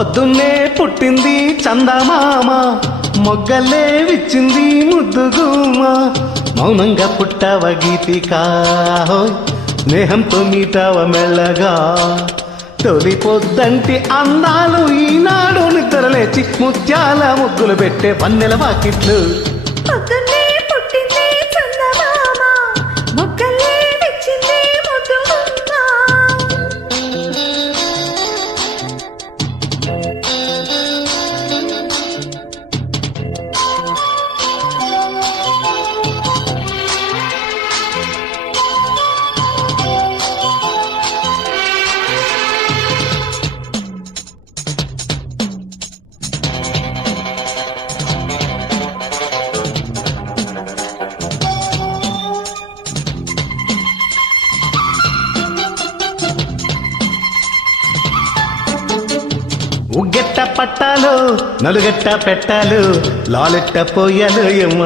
పొద్దున్నే పుట్టింది చందమామ, మొగ్గలే విచ్చింది ముద్దుగుమ. మౌనంగా పుట్టవ గీతికా, స్నేహంతో మీటవ మెల్లగా. తొలి పొద్దంటి అందాలు ఈనాడు నిద్రలేచి ముత్యాల ముగ్గులు పెట్టే వన్నెల వాకిట్లు. పొద్దున్నే పుట్టింది చందమామ, మొగ్గలే విచ్చింది ముద్దుగుమ్మ. ఉగ్గెట్ట పట్టాలు నలుగెట్ట పెట్టాలు, లాలెట్ట పోయాలు ఎమ్మ.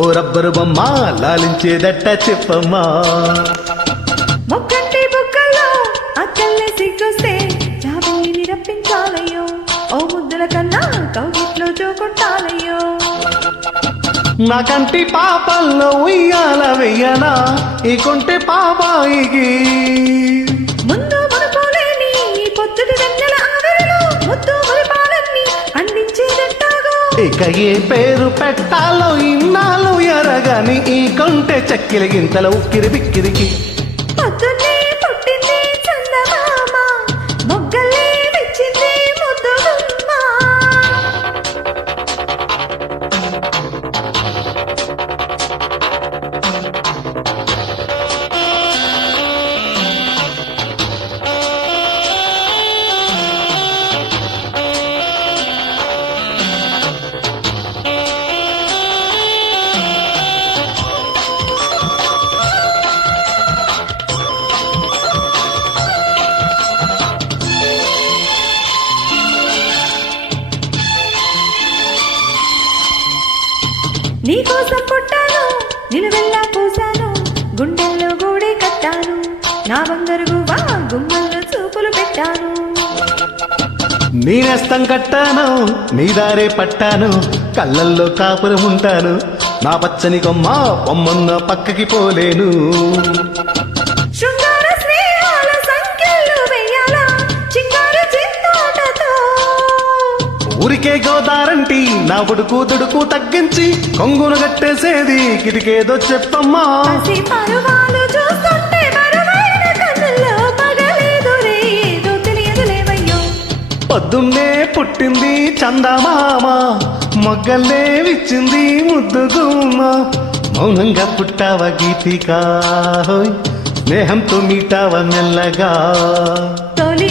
ఓ రబ్బరు బొమ్మ లాలించేదట్ట చెప్పమ్మా. మొక్కంటి బుక్కల్లో అక్కల్లే సిగ్గొస్తే జాబిల్లిని రప్పించాలయ్యో. ఓ ముద్దుల కన్నా కౌగిట్లో చూకుంటాలయ్యో. నా కంటి పాపల్లో ఉయ్యాల వెయ్యనా ఈ కొంటె పాపాయికి. ముందు మునుకోలేని ఈ పొద్దుటి వెన్నెల ఆవిరిలో ముద్దు మురిపాలన్నీ అందించేదంటాగో. ఇక ఏ పేరు పెట్టాలో ఇన్నాళ్ళు ఎరగని ఈ కొంటె చక్కిలి గింతల ఉక్కిరి బిక్కిరికి. పొద్దున్నే పుట్టింది చందమామ, మొగ్గలే విచ్చింది ముద్దుగుమ్మ. నీకోసం పుట్టాను, నిలువెల్లా పూసాను, గుండెల్లో గూడే కట్టాను. నా బంగారు గువ్వా గుమ్మల్లో చూపులు పెట్టాను. నీ నేస్తం కట్టాను, నీ దారే పట్టాను, కళ్ళల్లో కాపురం ఉంటాను. నా పచ్చని కొమ్మ బొమ్మన్న పక్కకి పోలేను. శృంగార స్నేహాల సంఖ్యలు వెయ్యాలా చింగారు చింతాటతో. ఊరికే గోదారంటి నా ఉడుకు దుడుకు తగ్గించి కొంగును కట్టేసేది కిటికేదో చెప్పమ్మా. పసి పరువాలు చూస్తుంటే మరువైన కన్నుల్లో పగలేదు రే, ఏదో తెలియదులేవయ్యో. పొద్దున్నే పుట్టింది చందమామ, మొగ్గలే విచ్చింది ముద్దుగుమ్మ. మౌనంగా పుట్టావ గీతికా, స్నేహంతో మీటావ మెల్లగా. తొలి